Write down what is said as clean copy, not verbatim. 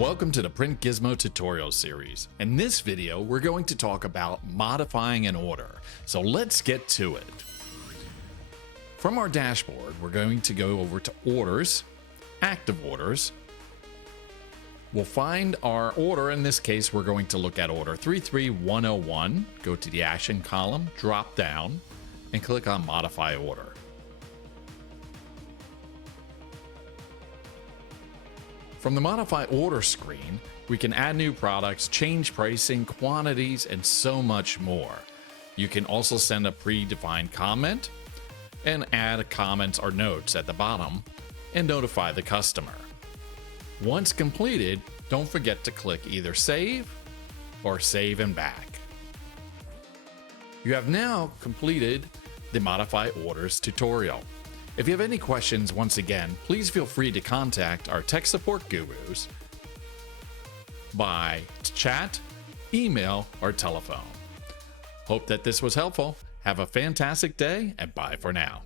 Welcome to the PrintGizmo tutorial series. In this video, we're going to talk about modifying an order. So let's get to it. From our dashboard, we're going to go over to Orders, Active Orders. We'll find our order. In this case, we're going to look at order 33101. Go to the action column, drop down, and click on Modify Order. From the Modify Order screen, we can add new products, change pricing, quantities, and so much more. You can also send a predefined comment and add comments or notes at the bottom and notify the customer. Once completed, don't forget to click either Save or Save and Back. You have now completed the Modify Orders tutorial. If you have any questions, once again, please feel free to contact our tech support gurus by chat, email, or telephone. Hope that this was helpful. Have a fantastic day, and bye for now.